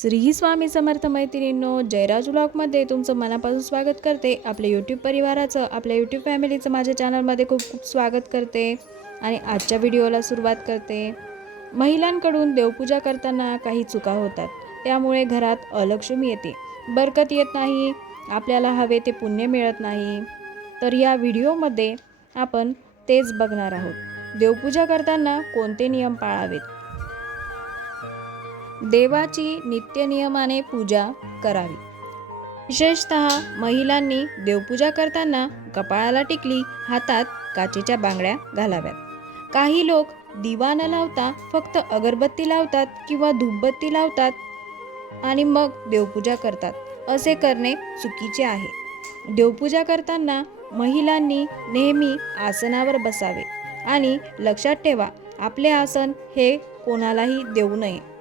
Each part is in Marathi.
श्री स्वामी समर्थ मैत्रिणींनो जयराज ब्लॉगमध्ये तुमचं मनापासून स्वागत करते. आपल्या यूट्यूब परिवाराचं आपल्या यूट्यूब फॅमिलीचं माझ्या चॅनलमध्ये खूप खूप स्वागत करते आणि आजच्या व्हिडिओला सुरुवात करते. महिलांकडून देवपूजा करताना काही चुका होतात. त्यामुळे घरात अलक्ष्मी येते. बरकत येत नाही. आपल्याला हवे ते पुण्य मिळत नाही. तर या व्हिडिओमध्ये आपण तेच बघणार आहोत. देवपूजा करताना कोणते नियम पाळावेत? देवाची नित्यनियमाने पूजा करावी. विशेषत महिलांनी देवपूजा करताना कपाळाला टिकली हातात काचेच्या बांगड्या घालाव्यात. काही लोक दिवा न लावता फक्त अगरबत्ती लावतात किंवा धूपबत्ती लावतात आणि मग देवपूजा करतात. असे करणे चुकीचे आहे. देवपूजा करताना महिलांनी नेहमी आसनावर बसावे आणि लक्षात ठेवा आपले आसन हे कोणालाही देऊ नये.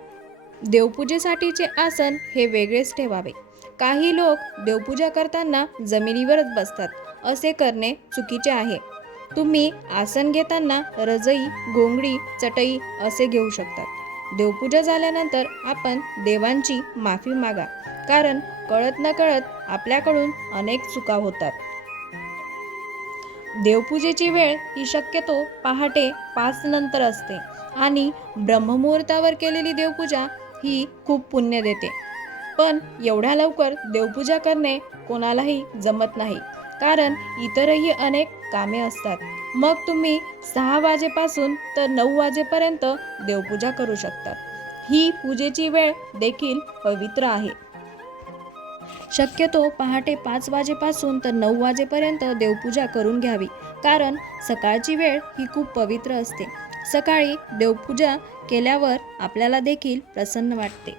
देवपूजेसाठीचे आसन हे वेगळेच ठेवावे. काही लोक देवपूजा करताना जमिनीवरच बसतात असे करणे चुकीचे आहे. तुम्ही आसन घेताना रजई गोंगडी चटई असे घेऊ शकतात. देवपूजा झाल्यानंतर आपण देवांची माफी मागा कारण कळत न कळत आपल्याकडून अनेक चुका होतात. देवपूजेची वेळ ही शक्यतो पहाटे पाच नंतर असते आणि ब्रह्ममुहूर्तावर केलेली देवपूजा ही खूप पुण्य देते. पण एवढ्या लवकर देवपूजा करणे कोणालाही जमत नाही. कारण इतरही अनेक कामे असतात. मग तुम्ही सहा वाजेपासून तर नऊ वाजेपर्यंत देवपूजा करू शकता. ही पूजेची वेळ देखील पवित्र आहे. शक्यतो पहाटे पाच वाजेपासून तर नऊ वाजेपर्यंत देवपूजा करून घ्यावी. कारण सकाळची वेळ ही खूप पवित्र असते. सकाळी देवपूजा केल्यावर आपल्याला देखील प्रसन्न वाटते.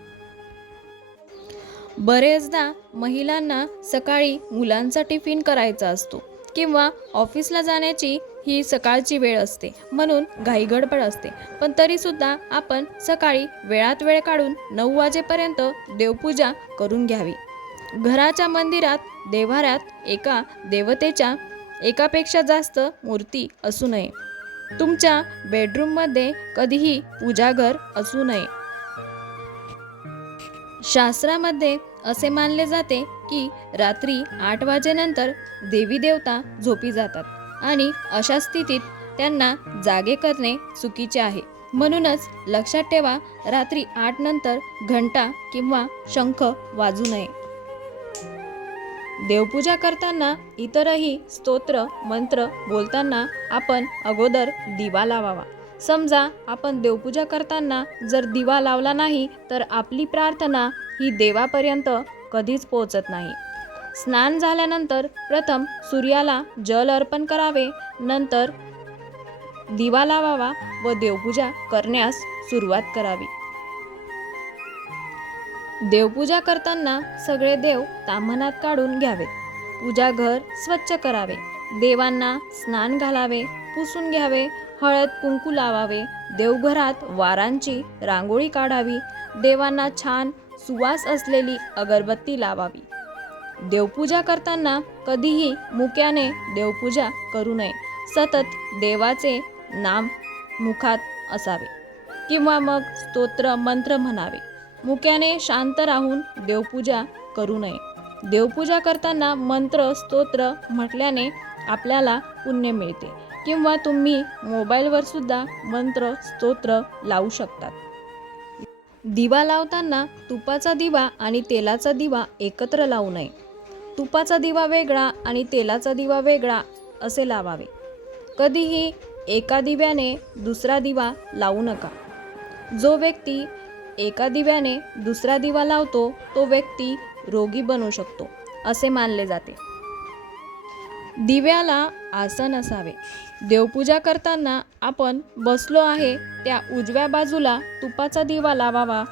बरेचदा महिलांना सकाळी मुलांचा टिफिन करायचा असतो किंवा ऑफिसला जाण्याची ही सकाळची वेळ असते म्हणून घाईगडबड असते. पण तरीसुद्धा आपण सकाळी वेळात वेळ काढून नऊ वाजेपर्यंत देवपूजा करून घ्यावी. घराच्या मंदिरात देवाऱ्यात एका देवतेच्या एकापेक्षा जास्त मूर्ती असू नये. तुमच्या बेडरूममध्ये कधीही पूजाघर असू नये. शास्त्रामध्ये असे मानले जाते की रात्री आठ वाजेनंतर देवी देवता झोपी जातात आणि अशा स्थितीत त्यांना जागे करणे चुकीचे आहे. म्हणूनच लक्षात ठेवा रात्री आठ नंतर घंटा किंवा शंख वाजू नये. देवपूजा करताना इतरही स्तोत्र मंत्र बोलताना आपण अगोदर दिवा लावावा. समजा आपण देवपूजा करताना जर दिवा लावला नाही तर आपली प्रार्थना ही देवापर्यंत कधीच पोहोचत नाही. स्नान झाल्यानंतर प्रथम सूर्याला जल अर्पण करावे नंतर दिवा लावावा व देवपूजा करण्यास सुरुवात करावी. देवपूजा करताना सगळे देव तामनात काढून घ्यावेत. पूजा घर स्वच्छ करावे. देवांना स्नान घालावे पुसून घ्यावे हळद कुंकू लावावे. देवघरात वारांची रांगोळी काढावी. देवांना छान सुवास असलेली अगरबत्ती लावावी. देवपूजा करताना कधीही मुक्याने देवपूजा करू नये. सतत देवाचे नाम मुखात असावे. किंवा मग स्तोत्र मंत्र म्हणावे. मुक्याने शांत राहून देवपूजा करू नये. देवपूजा करताना मंत्र स्तोत्र म्हटल्याने आपल्याला पुण्य मिळते किंवा तुम्ही मोबाईलवर सुद्धा मंत्र स्तोत्र लावू शकतात. दिवा लावताना तुपाचा दिवा आणि तेलाचा दिवा एकत्र लावू नये. तुपाचा दिवा वेगळा आणि तेलाचा दिवा वेगळा असे लावावे. कधीही एका दिव्याने दुसरा दिवा लावू नका. जो व्यक्ती एका दिव्याने दुसरा दिवा लावतो तो व्यक्ती रोगी बनू शकतो असे मानले जाते. दिव्याला आसन असावे. देवपूजा करताना आपण बसलो आहे त्या उजव्या बाजूला तुपाचा दिवा लावावा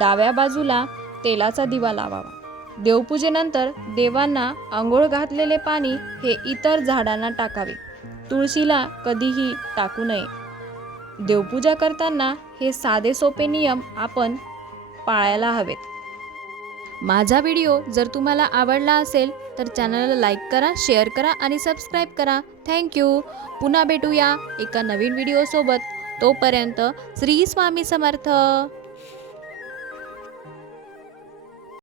डाव्या बाजूला तेलाचा दिवा लावावा. देवपूजेनंतर देवांना आंघोळ घातलेले पाणी हे इतर झाडांना टाकावे. तुळशीला कधीही टाकू नये. देवपूजा करताना हे साधे सोपे नियम आपण पाळायला हवेत. माझा व्हिडिओ जर तुम्हाला आवडला असेल तर चॅनलला लाईक करा शेअर करा आणि सबस्क्राईब करा. थँक्यू पुन्हा भेटूया एका नवीन व्हिडिओसोबत. तोपर्यंत श्री स्वामी समर्थ.